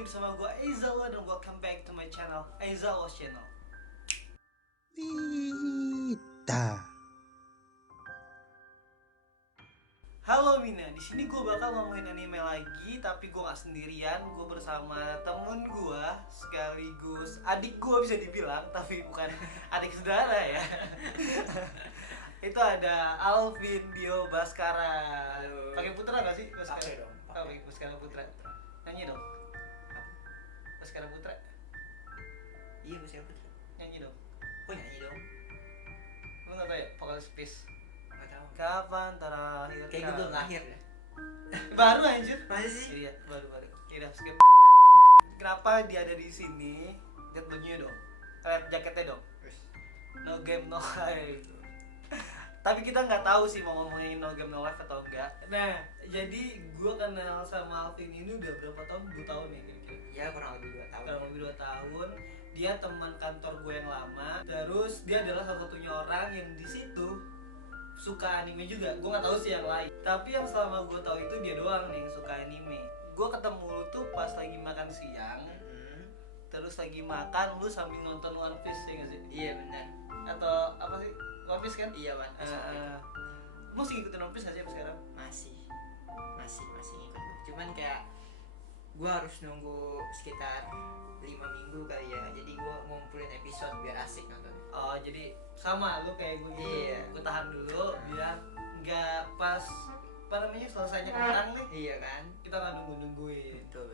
lagi bersama gue Aizawa dan welcome back to my channel Aizawa Channel. Wita. Halo Mina, di sini gue bakal ngomongin anime lagi, tapi gue gak sendirian. Gue bersama temen gue sekaligus adik gue bisa dibilang, tapi bukan adik saudara ya. Itu ada Alvin Dio Baskara. Halo. Pakai Putra gak sih? Pakai dong, pakai. Pakai Baskara Putra. Nyanyi dong. Baskara Putra. Iya, Baskara Putra. Nyanyi dong. Kok nyanyi dong? Lu gak tau ya? Vokalis Space. Nggak tahu. Kapan terakhir? Kayak gue belum lahir ya. Baru anjir. Masa sih? Iya, baru. Iya, skip. Kenapa dia ada di sini? Lihat bajunya dong. Lihat jaketnya dong. No game no life. Tapi kita nggak tahu sih mau ngomongin no game no life atau enggak. Nah, jadi gue kenal sama Alvin ini udah berapa tahun? 2 tahun ya kira-kira. Ya kurang lebih 2 tahun. Kurang lebih 2 tahun. Dia teman kantor gue yang lama. Terus dia adalah salah satunya orang yang di situ suka anime juga. Gue nggak tahu sih yang lain. Tapi yang selama gue tahu itu dia doang nih yang suka anime. Gue ketemu lu tuh pas lagi makan siang. Terus lagi makan lu sambil nonton One Piece ya nggak sih? Iya benar. Atau apa sih? One Piece kan? Iya One Piece. Lu masih ngikutin One Piece nggak sih sampai sekarang? Masih ngikut gue. Cuman kayak gue harus nunggu sekitar 5 minggu kali ya. Jadi gue ngumpulin episode biar asik nonton. Oh jadi sama lu kayak gue gitu. Iya. Gue tahan dulu biar nggak pas apa namanya selesainya kentang nih. Iya kan? Kita nggak nungguin. Betul.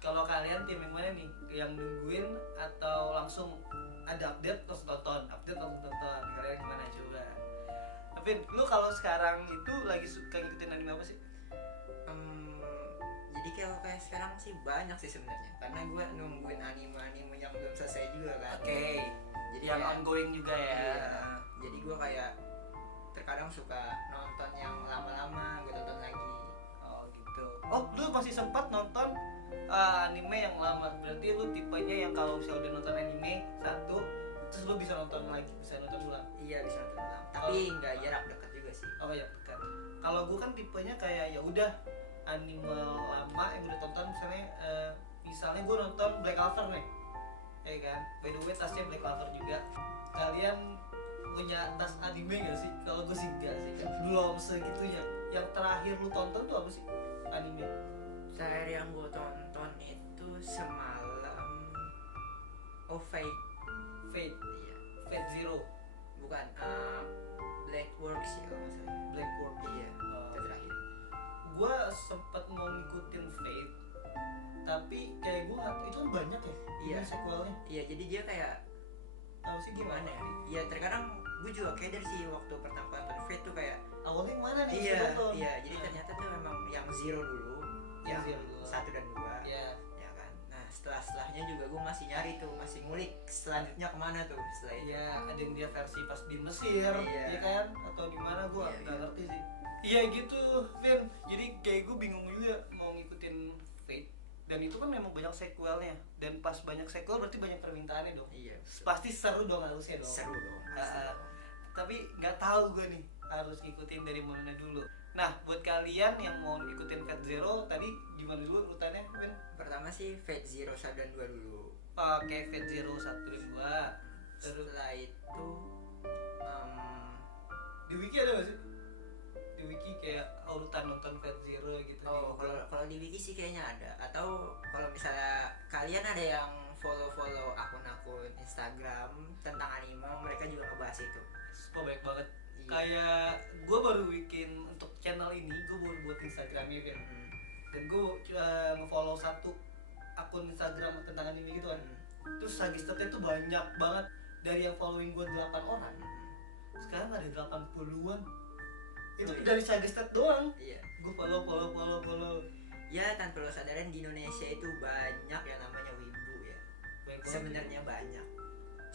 Kalau kalian tim yang mana nih? Yang nungguin atau langsung ada update terus tonton? Kalian gimana coba? Tapi lu kalau sekarang itu lagi suka ngikutin anime apa sih? Jadi kayak sekarang sih banyak sih sebenarnya. Karena gue nungguin anime yang belum selesai juga kan. Oke. Jadi Yang kayak- ongoing juga ya. Iya. Jadi gue kayak terkadang suka nonton yang lama-lama, gue tonton lagi. Oh gitu. Oh lu masih sempat nonton anime yang lama. Berarti lu tipenya yang kalau misalnya udah nonton anime satu, terus lu bisa nonton lagi, bisa nonton ulang. Iya bisa nonton ulang. Tapi nggak jarak dekat juga sih. Oh ya kan. Kalau gue kan tipenya kayak ya udah anime lama yang udah tonton misalnya gue nonton Black Clover nih, ya kan. By the way tasnya Black Clover juga. Kalian punya tas anime gak sih? Kalau gue sih enggak sih, belum segitunya. Yang terakhir lu tonton tuh apa sih anime? Terakhir yang gue tonton itu semalam. Oh Fate. Fate, Iya. Fate Zero, Bukan. Black Works ya kalau nggak salah. Black Work. Iya. Itu terakhir. Gue sempet mau ngikutin Fate, tapi kayak gue itu kan banyak ya. Iya. Sequelnya. Iya jadi dia kayak Tahu sih gimana ya? Iya terkadang gue juga keder sih waktu pertama nonton Fate tuh kayak Awalnya yang mana nih? iya Nonton? iya jadi ternyata tuh memang yang Zero dulu, Yang yang Zero dulu. 1 dan 2 Iya. ya kan. Nah setelahnya juga gue masih nyari tuh, masih ngulik selanjutnya kemana tuh setelah itu. Iya, ada yang dia versi pas di Mesir, Iya. ya kan? Atau di mana gue Iya, nggak iya. ngerti sih. Iya gitu, Vin. Jadi kayak gue bingung juga mau ngikutin Fate. Dan itu kan memang banyak sequelnya. Dan pas banyak sequel berarti banyak permintaannya dong. Iya betul. Pasti seru dong harusnya dong. Seru dong pasti Ah, dong. Tapi nggak tahu gue nih harus ngikutin dari mana dulu. Nah, buat kalian yang mau ikutin Fate Zero tadi gimana dulu urutannya, Vin? Pertama sih Fate Zero 1 dan 2 dulu. Oke, Fate Zero 1 dan 2. Terus Setelah itu di wiki ada nggak sih? Di wiki kayak urutan nonton Fate Zero gitu. oh kalau di wiki sih kayaknya ada. Atau kalau misalnya kalian ada yang follow akun-akun Instagram tentang anime, mereka juga ngebahas itu. Oh, baik banget. Iya. Kayak gue baru bikin untuk channel ini, gue baru buat Instagramnya kan. Dan gue nge-follow satu akun Instagram tentang anime gitu kan. Terus suggested-nya tuh banyak banget. Dari yang following gue 8 orang, sekarang ada 80-an. Itu Oh, iya. dari suggested doang. Iya. Gue follow. Ya tanpa lo sadarin di Indonesia itu banyak yang namanya wibu ya. Baik banget. Sebenarnya banyak.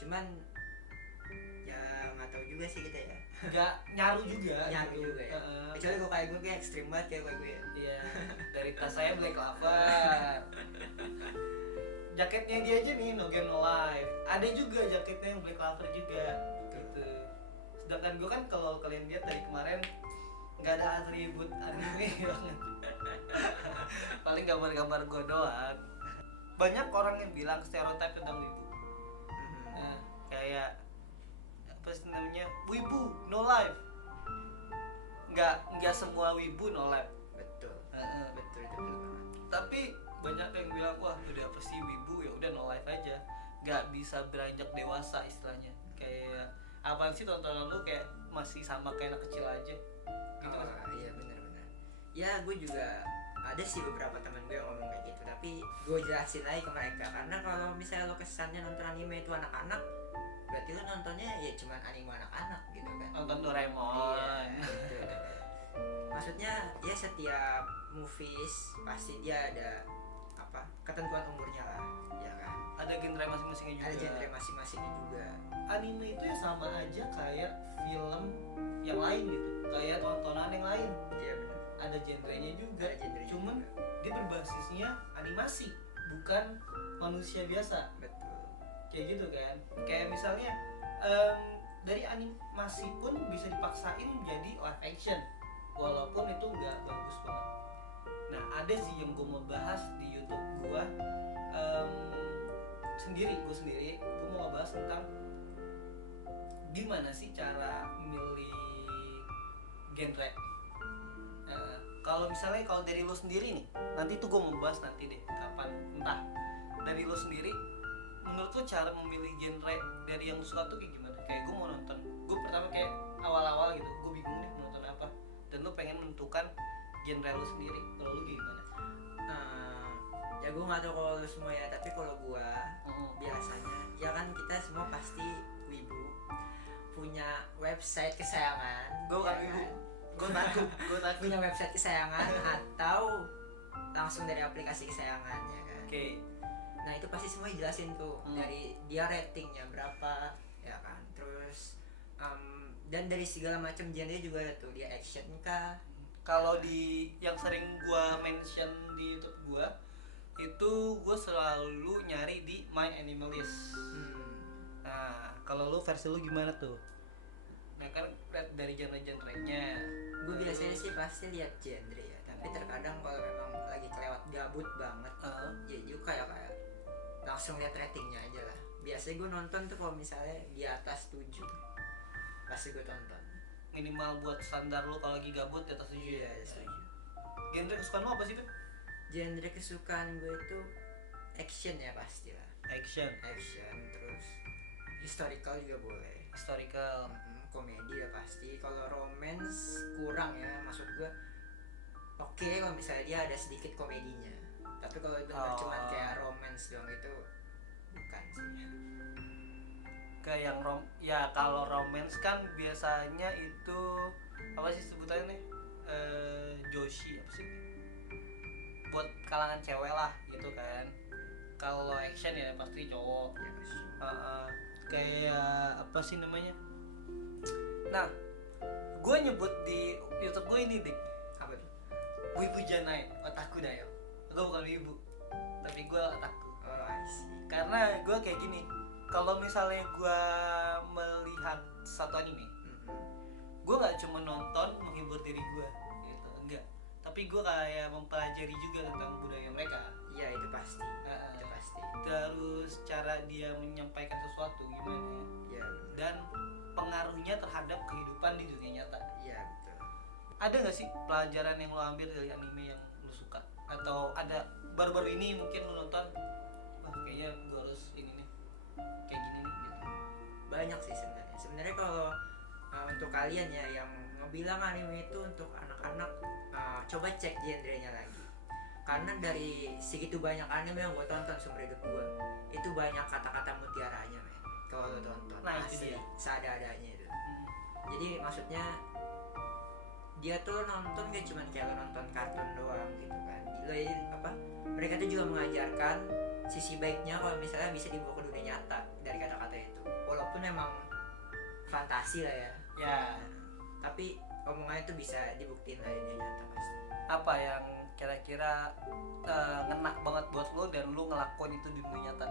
Cuman ya nggak tahu juga sih kita ya. Nggak nyaru juga. Nyaru gitu. juga ya. Heeh. Kecuali gue kayak gue kayak ekstrim banget kayak gue ya. Iya, dari tas saya Black Clover. Jaketnya dia aja nih No Game No Life. Ada juga jaketnya yang Black Clover juga gitu. Sedangkan gue kan kalau kalian lihat dari kemarin nggak ada atribut anime banget. Paling gambar-gambar gue doang. banyak orang yang bilang stereotip tentang wibu. Nah, kayak apa sih namanya, wibu no life. Nggak semua wibu no life. Betul. Heeh. Betul itu betul banget. Tapi banyak yang bilang wah udah apa sih wibu, ya udah no life aja, nggak bisa beranjak dewasa istilahnya. Kayak apaan sih tontonan lu kayak masih sama kayak anak kecil aja gitu kan. Iya benar-benar. Ya gue juga ada sih beberapa teman gue yang ngomong kayak gitu, tapi gue jelasin lagi ke mereka, karena kalau misalnya lo kesannya nonton anime itu anak-anak, berarti lo nontonnya ya cuman anime anak-anak gitu kan. Nonton Doraemon. Iya, gitu. Maksudnya ya setiap movies pasti dia ada apa ketentuan umurnya lah, ya kan. Ada genre masing-masingnya juga. Ada genre masing-masingnya juga. Anime itu ya sama aja kayak film yang lain gitu, kayak tontonan yang lain. Iya benar. Ada genrenya juga. Ada genre Cuman juga. dia berbasisnya animasi, bukan manusia biasa. Betul. Kayak gitu kan. Kayak misalnya dari animasi pun bisa dipaksain menjadi live action, walaupun itu nggak bagus banget. Nah ada sih yang gue mau bahas di YouTube gue sendiri gue mau bahas tentang gimana sih cara milih genre. Kalau misalnya kalau dari lo sendiri nih, nanti tuh gue mau bahas nanti deh kapan, entah dari lo sendiri, menurut lo cara memilih genre dari yang lo suka tuh kayak gimana? Kayak gue mau nonton, gue pertama kayak awal-awal gitu, gue bingung nih mau nonton apa, dan lo pengen menentukan genre lo sendiri. Kalau lo gimana? Ya gue nggak tahu kalau lu semua ya, tapi kalau gue biasanya ya kan kita semua pasti wibu punya website kesayangan. Gue bukan ya wibu, kan? gue takut, Punya website kesayangan atau langsung dari aplikasi kesayangan ya kan. Oke. Nah itu pasti semua dijelasin tuh dari dia ratingnya berapa ya kan, terus dan dari segala macam genre juga ada tuh, dia action kah. Kalau di yang sering gue mention di YouTube gue itu, gue selalu nyari di My Animalist. Nah kalau lu versi lu gimana tuh? Nah kan lihat dari genre-genrenya. Gue biasanya sih pasti lihat genre ya, tapi terkadang kalau memang lagi kelewat gabut banget ya juga kayak langsung lihat ratingnya aja lah. Biasanya gue nonton tuh kalau misalnya di atas 7 pasti gue tonton. Minimal buat standar lu kalau lagi gabut di atas 7 ya. Iya, setuju. Genre kesukaan lu apa sih, Pep? Genre kesukaan gue itu action ya pastilah. Action, Terus historical juga boleh. historical. Komedi ya pasti. Kalau romance kurang ya, maksud gue oke kalau misalnya dia ada sedikit komedinya, tapi kalau benar cuman kayak romance doang itu bukan sih. Kayak yang ya kalau romance kan biasanya itu apa sih sebutannya nih? Joshi apa sih? Buat kalangan cewek lah gitu kan. Kalau action ya pasti cowok. Kayak apa sih namanya? Nah, gue nyebut di YouTube gue ini dik, Apa tuh? wibu janai, otaku dayo. Gue bukan wibu, tapi gue otaku. Oh, I see. Karena gue kayak gini, kalau misalnya gue melihat satu anime, gue nggak cuma nonton menghibur diri gue, gitu, enggak. Tapi gue kayak mempelajari juga tentang budaya mereka. Iya itu pasti. Itu pasti. Terus cara dia menyampaikan sesuatu gimana, Iya. dan pengaruhnya terhadap kehidupan di dunia nyata. Iya betul. Ada nggak sih pelajaran yang lo ambil dari anime yang lo suka? Atau ada baru-baru ini mungkin lo nonton, wah kayaknya gue harus ini nih, kayak gini nih gitu. Banyak sih sebenarnya. Sebenarnya kalau untuk kalian ya yang ngebilang anime itu untuk anak-anak, coba cek genrenya lagi. Karena dari segitu banyak anime yang gue tonton seumur hidup gue, itu banyak kata-kata mutiaranya men. Kalau lo tonton, Nah, itu asli dia. seada-adanya itu. Jadi maksudnya dia tuh nonton gak cuma kayak lo nonton kartun doang gitu kan. Mereka tuh juga mengajarkan sisi baiknya kalau misalnya bisa dibawa ke dunia nyata dari kata-kata itu. Walaupun memang fantasi lah ya. Ya, Tapi omongannya tuh bisa dibuktiin lah di dunia nyata pasti. apa yang kira-kira ngena banget buat lo dan lo ngelakuin itu di dunia nyata?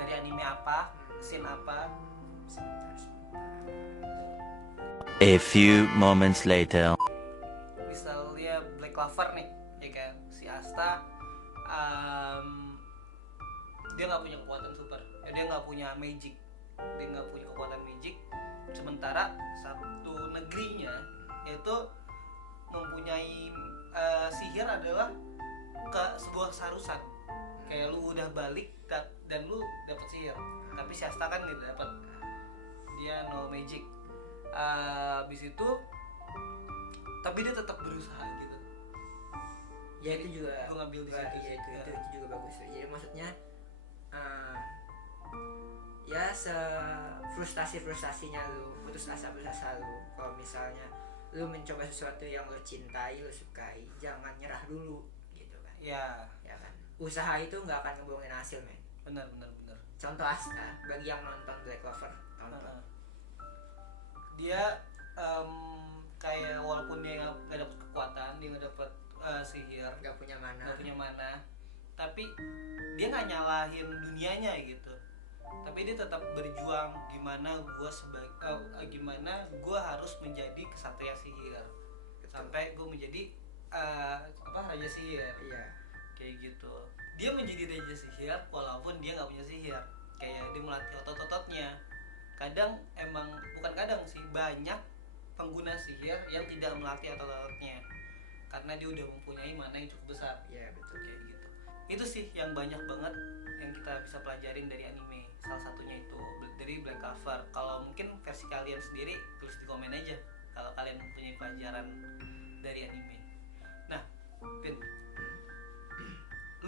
Dari anime apa, scene apa? Sebentar. A few moments later. Misalnya Black Clover nih, ya kan, si Asta dia nggak punya kekuatan super, dia nggak punya magic, dia nggak punya kekuatan magic. Sementara satu negerinya itu mempunyai sihir adalah ke sebuah keseharusan. Kayak lu udah balik dan lu dapat sihir, tapi si Asta kan nggak dapat, dia no magic. Habis itu tapi dia tetap berusaha gitu. Ya itu juga Gua ngambil di gua- situ iya, sih. itu juga bagus. Jadi maksudnya ya frustasinya lu, putus asa lu kalau misalnya lu mencoba sesuatu yang lu cintai, lu sukai, jangan nyerah dulu gitu kan. Ya, Ya kan, usaha itu nggak akan ngebohongin hasil, men. benar. Contoh Asta, bagi yang nonton Black Clover, tonton. Dia kayak walaupun dia nggak dapat kekuatan, dia nggak dapat sihir, Nggak punya mana. nggak punya mana, tapi dia nggak nyalahin dunianya gitu. Tapi dia tetap berjuang gimana gimana gue harus menjadi kesatria sihir. Betul. Sampai gue menjadi raja sihir. Iya. Kayak gitu. Dia menjadi raja sihir walaupun dia nggak punya sihir. Kayak dia melatih otot-ototnya. Kadang bukan kadang sih, banyak pengguna sihir yang tidak melatih otot-ototnya karena dia udah mempunyai mana yang cukup besar. Iya, betul. Kayak gitu. Itu sih yang banyak banget yang kita bisa pelajarin dari anime. Salah satunya itu dari Black Clover. Kalau mungkin versi kalian sendiri tulis di komen aja kalau kalian mempunyai pelajaran dari anime. Nah, Vin,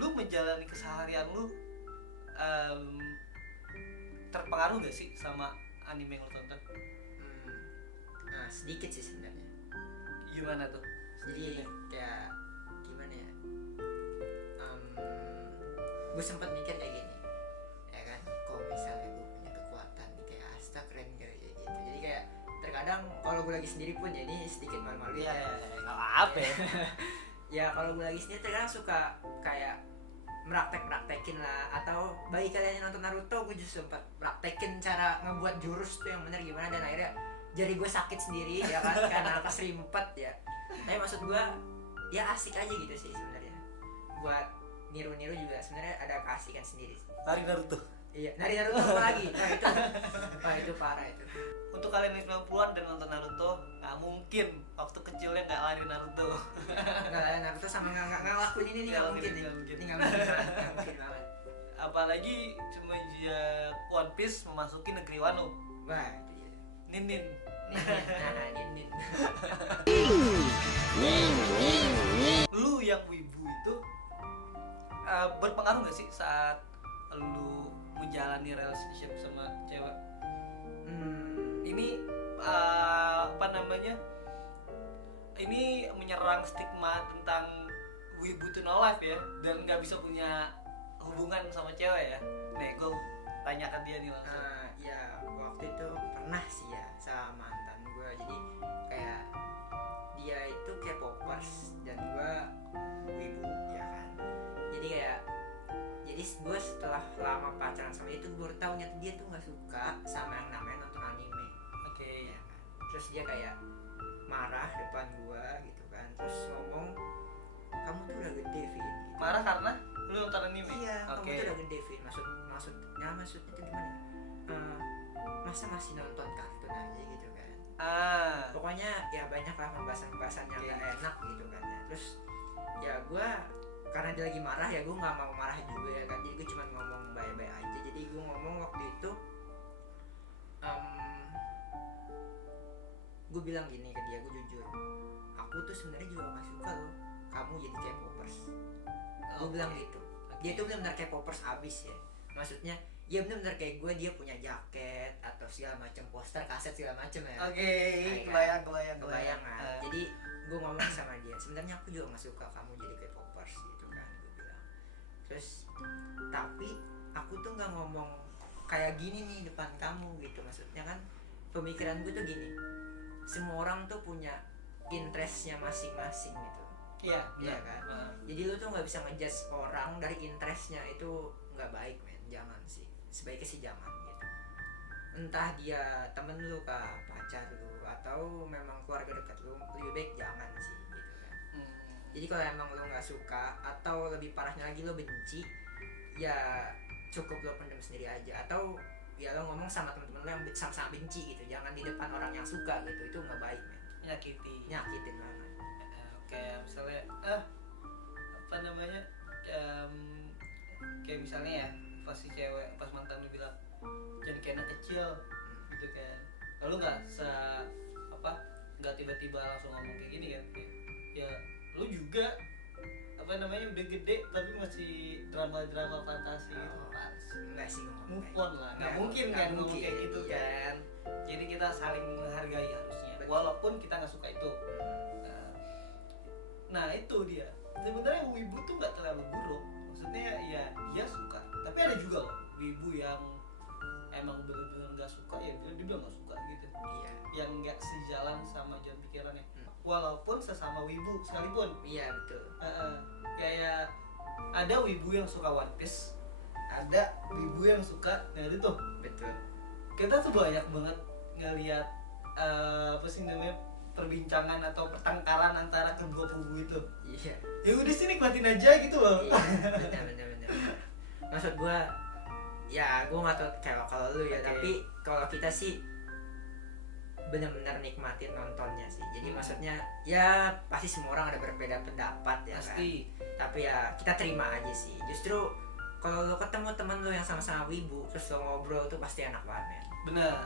lu menjalani keseharian lu terpengaruh gak sih sama anime yang lu tonton? Nah, sedikit sih sebenarnya. Gimana tuh? Jadi kayak gimana ya, gue sempat mikir kayak gini, ya kan, kalau misalnya gue punya kekuatan kayak Asta, keren kayak gitu. Jadi kayak terkadang kalau gue lagi sendiri pun jadi sedikit malu-malu ya. Nggak apa ya. Ya kalau gue lagi sendiri terkadang suka kayak praktekin lah, atau bagi kalian yang nonton Naruto, gue justru sempat praktekin cara ngebuat jurus tuh yang benar gimana, dan akhirnya jadi gue sakit sendiri ya kan, karena keserimpet ya. Tapi maksud gue ya asik aja gitu sih sebenarnya, buat niru-niru juga sebenarnya ada keasikan sendiri sih. Lari Naruto. Iya, dari Naruto apa lagi? Nah itu parah itu. Untuk kalian yang 90-an dan nonton Naruto, nggak mungkin waktu kecilnya nggak lari Naruto. Nggak, Naruto sama nggak ngelakuin ini nih, nggak mungkin nih. Ini nggak mungkin banget. Apalagi semenjak One Piece memasuki negeri Wano. Wah itu dia. Nin. Nin. Lu yang wibu itu berpengaruh nggak sih saat lu menjalani relationship sama cewek? Ini ini menyerang stigma tentang wibu to no life ya, dan nggak bisa punya hubungan sama cewek ya. Nih gue tanyakan dia nih langsung. Ya waktu itu pernah sih ya sama mantan gue. Jadi kayak dia itu K-popers dan gue wibu ya kan. Jadi gue setelah lama pacaran sama dia tuh gue baru tahu nyata dia tuh nggak suka sama yang namanya nonton anime. Oke. Ya kan. Terus dia kayak marah depan gue gitu kan, terus ngomong, kamu tuh udah gede, Vin gitu. Marah karena lu nonton anime? Iya, Oke. kamu tuh udah gede, Vin. Maksudnya tuh gimana? Masa masih nonton kartun aja gitu kan? Pokoknya ya banyak lah pembahasan yang Oke. gak enak gitu kan ya. Terus ya gue karena dia lagi marah ya gue nggak mau marah juga ya kan. Jadi gue cuma ngomong bye-bye aja. Jadi gue ngomong waktu itu, gue bilang gini ke dia, gue jujur, aku tuh sebenarnya juga gak suka loh kamu jadi K-popers. Gue bilang gitu. Dia tuh benar-benar K-popers abis ya. Maksudnya ya benar-benar kayak gue, dia punya jaket atau segala macam, poster, kaset segala macam ya. Oke, Nah, kebayang kan. Jadi gue ngomong sama dia, sebenarnya aku juga gak suka kamu jadi K-popers gitu kan, gue bilang. Terus tapi aku tuh nggak ngomong kayak gini nih depan kamu gitu. Maksudnya kan pemikiran gue tuh gini, semua orang tuh punya interestnya masing-masing gitu. Iya, Iya kan. Jadi lu tuh nggak bisa ngejudge orang dari interestnya, itu nggak baik, men. Jangan sih, sebaiknya sih jangan gitu. Entah dia temen lu kah, pacar lu, atau memang keluarga dekat lu, lebih baik jangan sih gitu kan. Jadi kalau emang lu nggak suka atau lebih parahnya lagi lu benci, ya cukup lo pendem sendiri aja, atau ya lo ngomong sama teman-teman lo yang sama-sama benci gitu, jangan di depan orang yang suka gitu, itu nggak baik men, nyakitin banget. Kayak misalnya apa namanya, kayak misalnya ya pas si cewek, pas mantan lu bilang jangan kayak anak kecil gitu kan, lalu nggak tiba-tiba langsung ngomong kayak gini kan, ya lu juga apa namanya udah gede tapi masih drama fantasi gitu, Enggak sih ngomong move kayak on lah, nggak mungkin kan ngomong kayak gitu iya. kan. Jadi kita saling menghargai harusnya, Betul. walaupun kita nggak suka itu. Nah itu dia, sebenarnya wibu tuh nggak terlalu buruk, maksudnya ya dia suka, tapi ada juga loh wibu yang emang bener-bener nggak suka, ya dia bilang nggak suka gitu, Iya. yang nggak sejalan sama jalan pikirannya, walaupun sesama wibu sekalipun. Iya betul. Kayak ada wibu yang suka One Piece, ada wibu yang suka Naruto. Betul. Kita tuh banyak banget ngelihat apa sih namanya, perbincangan atau pertengkaran antara kedua kubu itu. Iya. Ya udah sih nikmatin aja gitu loh. Iya, benar. Maksud gua, ya gua nggak tahu kayak kalau lu ya, Oke. tapi kalau kita sih benar-benar nikmatin nontonnya sih. Jadi maksudnya ya pasti semua orang ada berbeda pendapat ya Pasti. kan. Tapi ya kita terima aja sih. Justru kalau lu ketemu temen lu yang sama-sama wibu terus lo ngobrol tuh pasti enak banget men. Benar.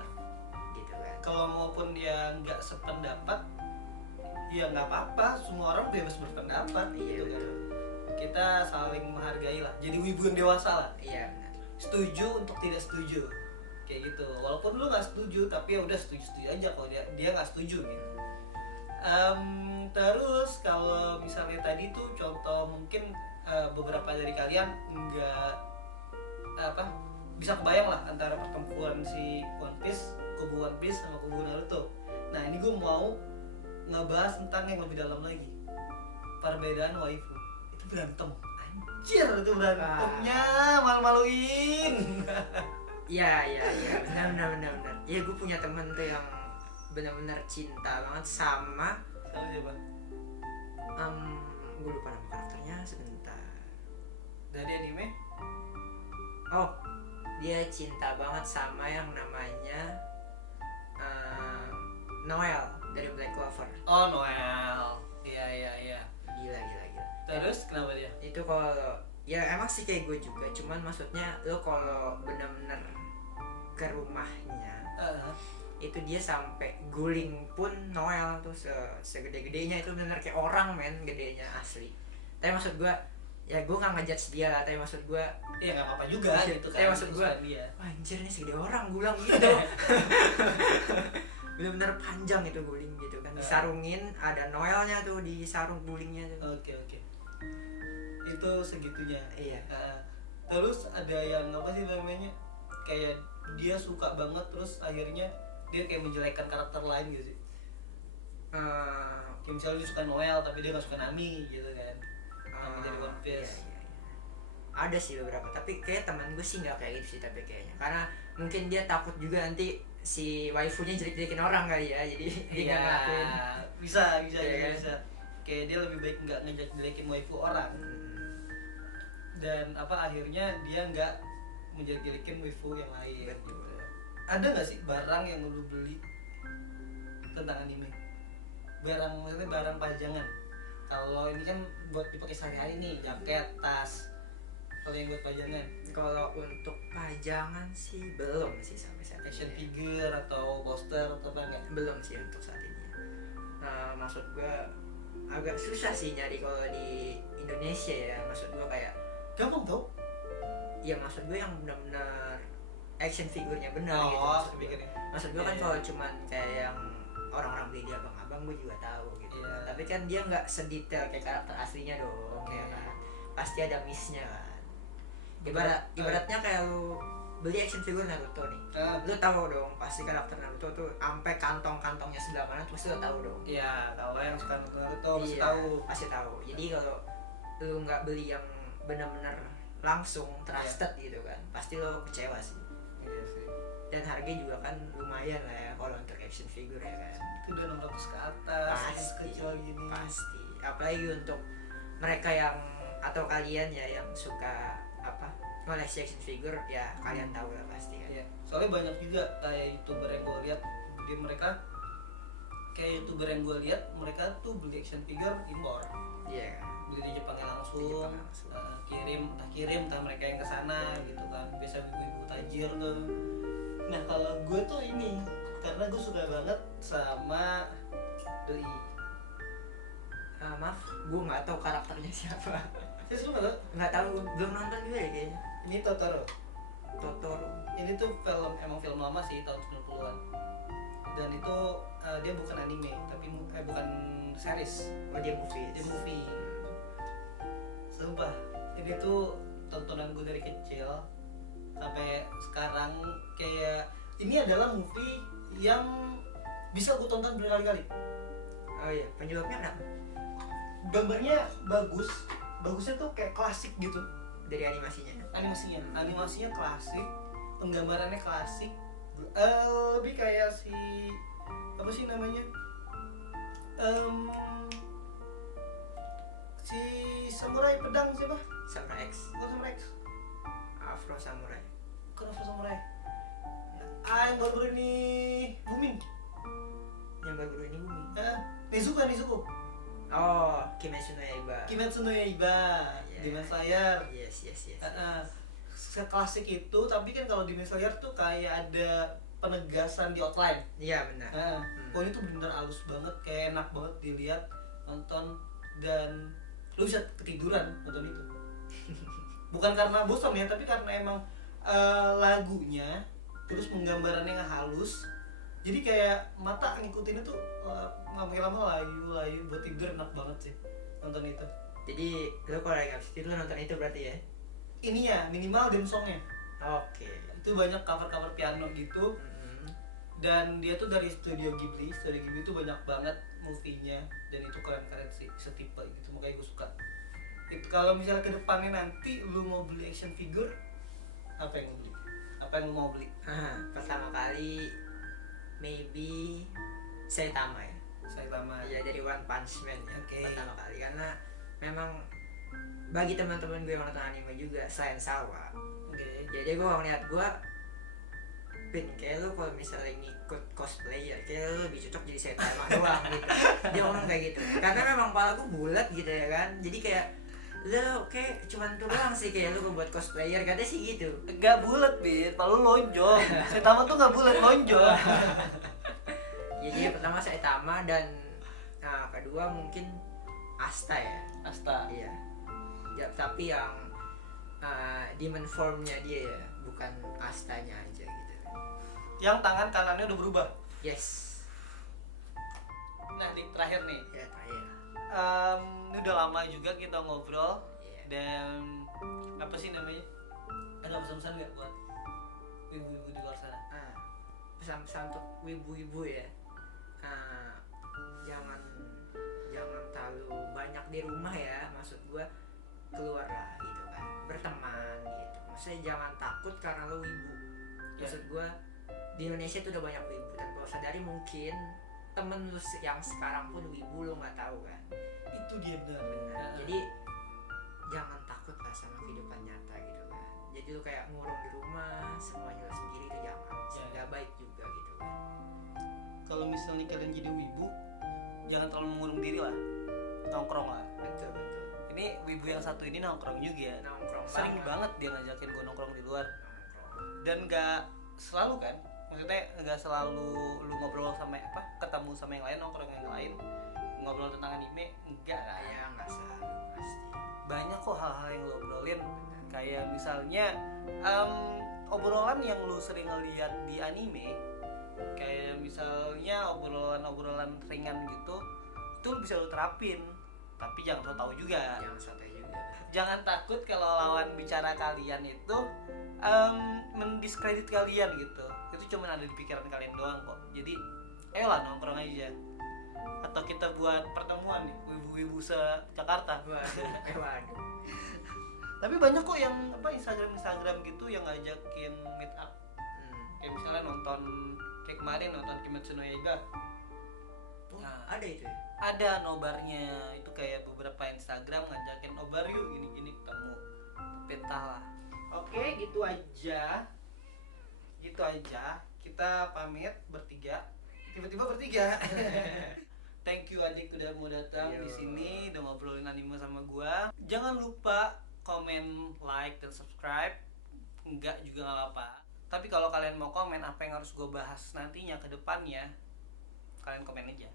Gitu kan. Kalau maupun dia nggak sependapat, ya nggak apa-apa. Semua orang bebas berpendapat. Iya Gitu kan. betul. Kita saling menghargai lah. Jadi wibu yang dewasa lah. Iya benar. Setuju untuk tidak setuju, kayak gitu. Walaupun lu nggak setuju, tapi ya udah setuju aja kalau dia nggak setuju gitu. Terus kalau misalnya tadi tuh contoh mungkin beberapa dari kalian nggak bisa kebayang lah antara pertempuran si kubu One Piece sama kubu Naruto. Nah ini gue mau ngebahas tentang yang lebih dalam lagi, perbedaan waifu. Itu berantem, anjir itu berantemnya malu-maluin. Iya benar. Ya gue punya temen tuh yang benar-benar cinta banget sama Sama siapa? gue lupa nama karakternya sebentar. Dari anime? Oh, dia cinta banget sama yang namanya Noel dari Black Clover. Oh Noel. Iya. Gila. Terus kenapa dia? Itu kalau ya emang sih kayak gue juga, cuman maksudnya lo kalau bener-bener ke rumahnya itu dia sampai guling pun Noel tuh segede-gedenya, itu bener kayak orang men, gedenya asli. Tapi maksud gue ya gue nggak ngejudge dia lah, tapi maksud gue Iya nggak apa-apa juga gitu kan. maksud gue dia. wah anjir nih segede orang, gue bilang gitu. Bener-bener panjang itu guling gitu kan, disarungin ada Noelnya tuh di sarung gulingnya tuh. Oke. Itu segitunya. Iya. Terus ada yang apa sih namanya, kayak dia suka banget terus akhirnya dia kayak menjelekkan karakter lain gitu sih. Kayak misalnya dia suka Noel tapi dia nggak suka Nami gitu kan. Nami jadi One Piece. Iya. Ada sih beberapa, tapi kayak teman gue sih nggak kayak gitu sih, tapi kayaknya karena mungkin dia takut juga nanti si waifunya jelek-jelekin orang kali ya, jadi dia nggak ngelakuin. Bisa Iya, bisa. Kayak dia lebih baik nggak ngejelekin waifu orang. Dan akhirnya dia nggak menjelek-jelekin waifu yang lain. Betul. Ada nggak sih barang yang lu beli tentang anime? Maksudnya barang pajangan. Kalau ini kan buat dipakai sehari-hari nih, jaket, tas. Kalau yang buat pajangan, Kalau untuk pajangan sih belum sih sampai saat ini. action figure atau poster atau apa enggak? Belum sih untuk saat ini. Maksud gue agak susah sih nyari kalau di Indonesia ya. Maksud gue kayak Gampang tau? ya maksud gue yang benar-benar action figurnya benar gitu. Oh, Maksud gue, pikirnya. maksud gue kan Iya. kalau cuman kayak yang orang-orang beli di abang-abang gue juga tahu gitu. Iya. Tapi kan dia nggak sedetail kayak karakter aslinya dong, ya kan. Pasti ada miss-nya kan. Ibaratnya kayak lu beli action figure Naruto nih. Lu tahu dong pasti karakter Naruto tuh sampai kantong-kantongnya sebelah mana terus lu tahu dong. Iya, kalau yang suka nonton Naruto pasti Iya, tahu. pasti tahu. Jadi kalau lu nggak beli yang benar-benar langsung trusted gitu kan, pasti lo kecewa sih. Iya sih. Dan harganya juga kan lumayan lah ya kalau untuk action figure ya kan. Itu udah 600 ke atas, Pasti, kecil gini. pasti. Apalagi untuk mereka yang atau kalian ya yang suka koleksi action figure ya kalian tahu lah pasti kan. Iya. Soalnya banyak juga kayak youtuber yang gue lihat mereka tuh beli action figure impor, Iya. beli di Jepangnya langsung, Di Jepang langsung. kirim entah mereka yang kesana gitu kan, biasa ibu-ibu tajir tuh. Nah kalau gue tuh ini karena gue suka banget sama doi. Maaf, gue nggak tahu karakternya siapa. Saya suka nggak? Nggak tahu, belum nonton juga ya kayaknya. Ini Totoro. Totoro. Ini tuh emang film lama sih, tahun 90-an. Dan itu dia bukan anime, tapi bukan series, Oh dia movie. dia movie. Sumpah, ini tuh tontonan gue dari kecil sampai sekarang. Kayak ini adalah movie yang bisa gue tonton berkali-kali. Oh iya, penyebabnya kenapa? Gambarnya bagusnya tuh kayak klasik gitu. Dari animasinya. Animasinya klasik, penggambarannya klasik. Lebih kayak si apa sih namanya, si samurai pedang siapa? Samurai X. Bukan samurai X, Afro Samurai. bukan Afro Samurai. Yang baru-baru ini booming. Yang baru ini bumi. Nezuko. Oh, Kimetsu no Yaiba. Kimetsu no Yaiba, Iya. Demon Slayer. Yes. Seklasik itu, tapi kan kalau Demon Slayer tuh kayak ada penegasan di outline. Iya benar. Pokoknya itu bener halus banget, kayak enak banget dilihat, nonton, dan lu bisa ketiduran nonton itu. Bukan karena bosan ya, tapi karena emang lagunya terus penggambarannya halus, jadi kayak mata ngikutinnya tuh makin lama layu buat tidur enak banget sih nonton itu. Jadi lo kalau lagi habis tidur lo nonton itu berarti ya? Ini ya minimal theme songnya Oke. itu banyak cover piano gitu. Dan dia tuh dari Studio Ghibli itu banyak banget movie-nya, dan itu keren-keren sih, setipe gitu, makanya gue suka. Itu kalau misalnya ke depannya nanti lu mau beli action figure, apa yang lu beli? Apa yang lu mau beli? Pertama kali maybe Saitama ya. Saitama. Iya dari One Punch Man ya. Oke. Pertama kali karena memang bagi teman-teman gue yang nonton anime juga selain Sawa. Oke. Jadi gue ngeliat gue Pin, kayak lu kalau misalnya ngikut cosplayer, kayak lu lebih cocok jadi Saitama doang gitu. Dia ngomong kayak gitu. Karena memang kepala gue bulat gitu ya kan. Jadi kayak lu kayak cuman tuh doang sih kayak lu buat cosplayer, katanya sih gitu. Gak bulat, Bit, palu lonjong. Saitama tuh gak bulat, lonjong. Jadi yang pertama Saitama, dan kedua mungkin Asta ya. Asta. Iya. Ya, tapi yang demon formnya dia ya, bukan Astanya aja gitu. Yang tangan kanannya udah berubah. Yes. Nah, nih terakhir nih. Ya terakhir. Ini udah lama juga kita ngobrol. Iya. Dan apa sih namanya? Ada pesan-pesan nggak buat ibu-ibu di luar sana? Pesan-pesan untuk ibu-ibu ya. Jangan terlalu banyak di rumah ya, maksud gua keluarlah gitu kan, berteman gitu. Maksudnya jangan takut karena lo wibu. Maksud gua di Indonesia tuh udah banyak wibu, dan kalau sadari mungkin temen lu yang sekarang pun wibu, lo nggak tahu kan. Itu dia benar. Jadi jangan takut lah sama kehidupan nyata gitu kan. Jadi lu kayak ngurung di rumah semuanya sendiri itu jangan, nggak baik juga gitu kan. Kalau misalnya kalian jadi wibu, jangan terlalu mengurung diri lah, nongkrong lah. Betul. Ini wibu yang satu ini nongkrong juga. Nongkrong Sering banget dia ngajakin gue nongkrong di luar. Dan gak selalu kan, maksudnya gak selalu lu ngobrol sama ketemu sama yang lain, nongkrong yang lain, ngobrol tentang anime, enggak lah. Ya nggak salah pasti. Banyak kok hal-hal yang lu obrolin, kayak misalnya obrolan yang lu sering ngeliat di anime, kayak misalnya obrolan ringan gitu, itu lu bisa lu terapin, tapi jangan so tau juga. Jangan santai juga. Jangan takut kalau lawan bicara kalian itu mendiskredit kalian gitu. Itu cuma ada di pikiran kalian doang kok. Jadi ayolah nongkrong aja. Atau kita buat pertemuan nih, wibu-wibu se-Jakarta. Waduh. Tapi banyak kok yang Instagram gitu yang ngajakin meet up. Kayak misalnya kayak kemarin nonton Kimetsu no Yaiba. Ada itu ya? Ada nobarnya, itu kayak beberapa Instagram ngajakin nobar yuk gini-gini, ketemu. Tapi entahlah, Oke, gitu aja. Gitu aja. Kita pamit bertiga. Tiba-tiba bertiga. Thank you Adik udah mau datang Yo. di sini, udah ngobrolin anime sama gua. Jangan lupa komen, like, dan subscribe. Enggak juga nggak apa-apa. Tapi kalau kalian mau komen apa yang harus gue bahas nantinya ke depannya, kalian komen aja.